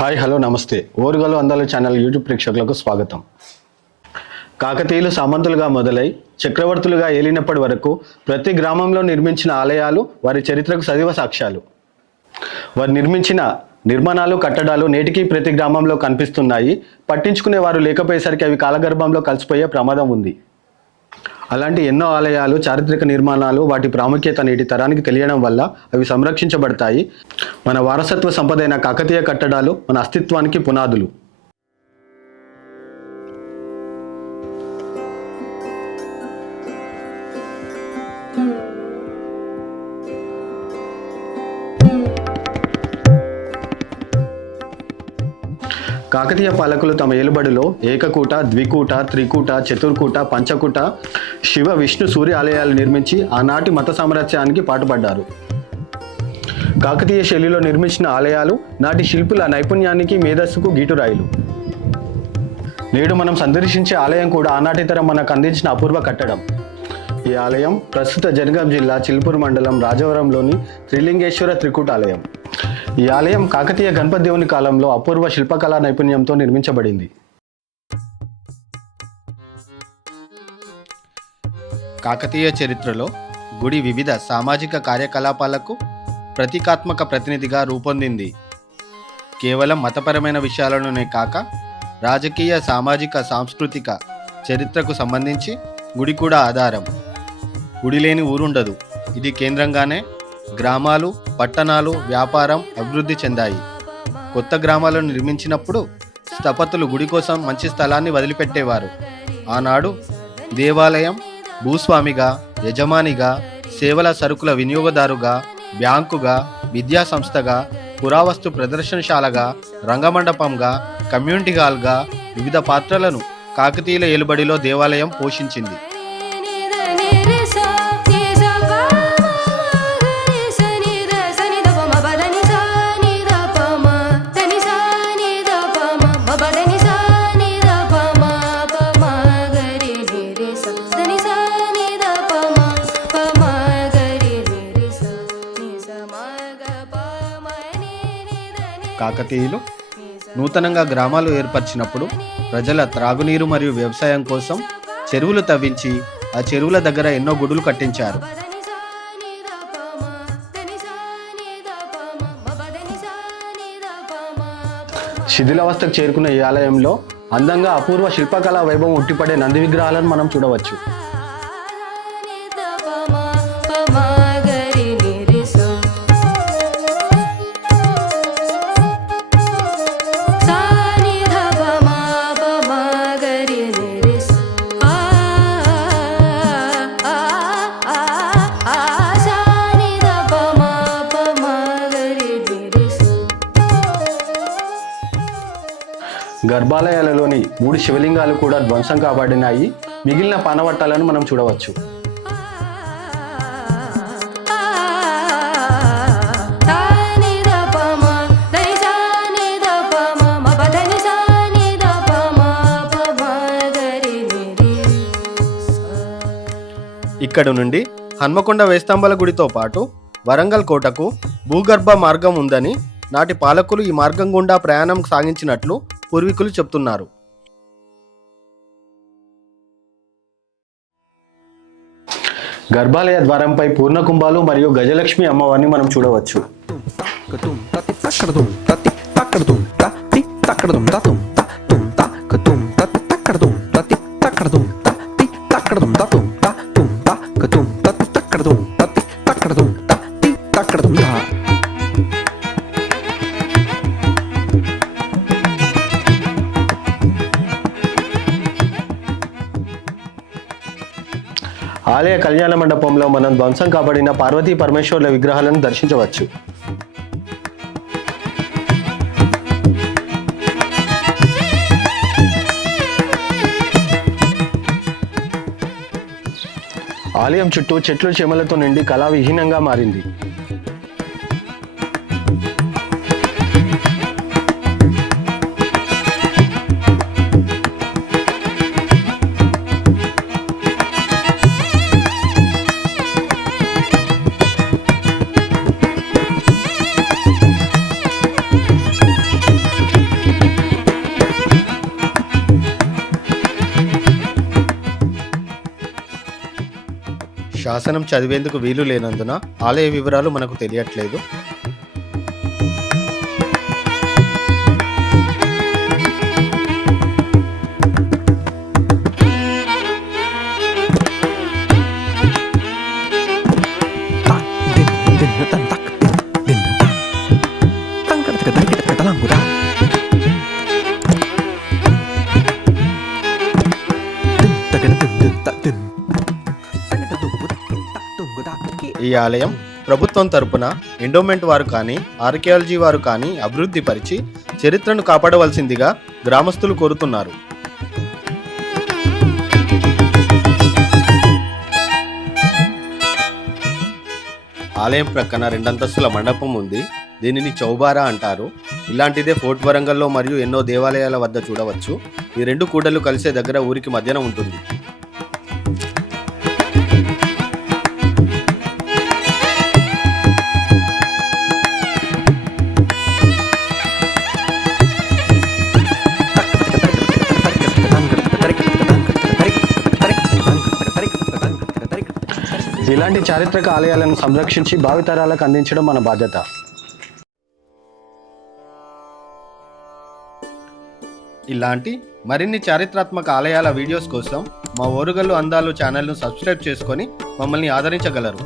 Hi hello నమస్తే. ఓరుగలు అందాల channel YouTube ప్రేక్షకులకు స్వాగతం. కాకతీయులు సామంతులుగా మొదలై చక్రవర్తులుగా ఏలినప్పటి వరకు ప్రతి గ్రామంలో నిర్మించిన ఆలయాలు వారి చరిత్రకు సజీవ సాక్ష్యాలు. వారు నిర్మించిన నిర్మాణాలు కట్టడాలు నేటికి ప్రతి గ్రామంలో కనిపిస్తున్నాయి. పట్టించుకునే వారు లేకపోయేసరికి అవి కాలగర్భంలో కలిసిపోయే ప్రమాదం ఉంది. అలాంటి ఎన్నో ఆలయాలు చారిత్రక నిర్మాణాలు వాటి ప్రాముఖ్యత నేటి తరానికి తెలియడం వల్ల అవి సంరక్షించబడతాయి. మన వారసత్వ సంపదైన కాకతీయ కట్టడాలు మన అస్తిత్వానికి పునాదులు. కాకతీయ పాలకులు తమ ఏలుబడిలో ఏకకూట ద్వికూట త్రికూట చతుర్కూట పంచకూట శివ విష్ణు సూర్య ఆలయాలు నిర్మించి ఆనాటి మత సామ్రాజ్యానికి పాటుపడ్డారు. కాకతీయ శైలిలో నిర్మించిన ఆలయాలు నాటి శిల్పుల నైపుణ్యానికి మేధస్సుకు గీటురాయిలు. నేడు మనం సందర్శించే ఆలయం కూడా ఆనాటి తరం మనకు అందించిన అపూర్వ కట్టడం. ఈ ఆలయం ప్రస్తుత జనగాం జిల్లా చిల్పూర్ మండలం రాజవరంలోని త్రిలింగేశ్వర త్రికూట ఆలయం. ఈ ఆలయం కాకతీయ గణపతి దేవుని కాలంలో అపూర్వ శిల్పకళా నైపుణ్యంతో నిర్మించబడింది. కాకతీయ చరిత్రలో గుడి వివిధ సామాజిక కార్యకలాపాలకు ప్రతీకాత్మక ప్రతినిధిగా రూపొందింది. కేవలం మతపరమైన విషయాలలోనే కాక రాజకీయ సామాజిక సాంస్కృతిక చరిత్రకు సంబంధించి గుడి కూడా ఆధారం. గుడి లేని ఊరుండదు. ఇది కేంద్రంగానే గ్రామాలు పట్టణాలు వ్యాపారం అభివృద్ధి చెందాయి. కొత్త గ్రామాలను నిర్మించినప్పుడు స్థపతులు గుడి కోసం మంచి స్థలాన్ని వదిలిపెట్టేవారు. ఆనాడు దేవాలయం భూస్వామిగా యజమానిగా సేవల సరుకుల వినియోగదారుగా బ్యాంకుగా విద్యా సంస్థగా పురావస్తు ప్రదర్శనశాలగా రంగమండపంగా కమ్యూనిటీ హాల్గా వివిధ పాత్రలను కాకతీయుల ఏలుబడిలో దేవాలయం పోషించింది. కాకతీయులు నూతనంగా గ్రామాలు ఏర్పరిచినప్పుడు ప్రజల త్రాగునీరు మరియు వ్యవసాయం కోసం చెరువులు తవ్వించి ఆ చెరువుల దగ్గర ఎన్నో గుడులు కట్టించారు. శిథిలావస్థకు చేరుకున్న ఈ ఆలయంలో అందంగా అపూర్వ శిల్పకళా వైభవం ఉట్టిపడే నంది విగ్రహాలను మనం చూడవచ్చు. గర్భాలయాలలోని మూడు శివలింగాలు కూడా ధ్వంసం కాబడినాయి. మిగిలిన పానవట్టాలను మనం చూడవచ్చు. ఇక్కడ నుండి హన్మకొండ వేస్తంబల గుడితో పాటు వరంగల్ కోటకు భూగర్భ మార్గం ఉందని నాటి పాలకులు ఈ మార్గం గుండా ప్రయాణం సాగించినట్లు పూర్వీకులు చెప్తున్నారు గర్భాలయ ద్వారంపై పూర్ణ కుంభాలు మరియు గజలక్ష్మి అమ్మవారిని మనం చూడవచ్చు ఆలయ కళ్యాణ మండపంలో మనం ధ్వంసం కాబడిన పార్వతీ పరమేశ్వర్ల విగ్రహాలను దర్శించవచ్చు. ఆలయం చుట్టూ చెట్లు చెమలతో నిండి కళా విహీనంగా మారింది. శాసనం చదివేందుకు వీలు లేనందున ఆలయ వివరాలు మనకు తెలియట్లేదు. ఈ ఆలయం ప్రభుత్వం తరపున ఎండోమెంట్ వారు కానీ ఆర్కియాలజీ వారు కానీ అభివృద్ధి పరిచి చరిత్రను కాపాడవలసిందిగా గ్రామస్తులు కోరుతున్నారు. ఆలయం ప్రక్కన రెండంతస్తుల మండపం ఉంది. దీనిని చౌబారా అంటారు. ఇలాంటిదే ఫోర్ట్ వరంగల్లో మరియు ఎన్నో దేవాలయాల వద్ద చూడవచ్చు. ఈ రెండు కూడలు కలిసే దగ్గర ఊరికి మధ్యన ఉంటుంది. ఇలాంటి చారిత్రక ఆలయాలను సంరక్షించి భావితరాలకు అందించడం మన బాధ్యత. ఇలాంటి మరిన్ని చారిత్రాత్మక ఆలయాల వీడియోస్ కోసం మా ఓరుగల్లు అందాలు ఛానల్ను సబ్స్క్రైబ్ చేసుకొని మమ్మల్ని ఆదరించగలరు.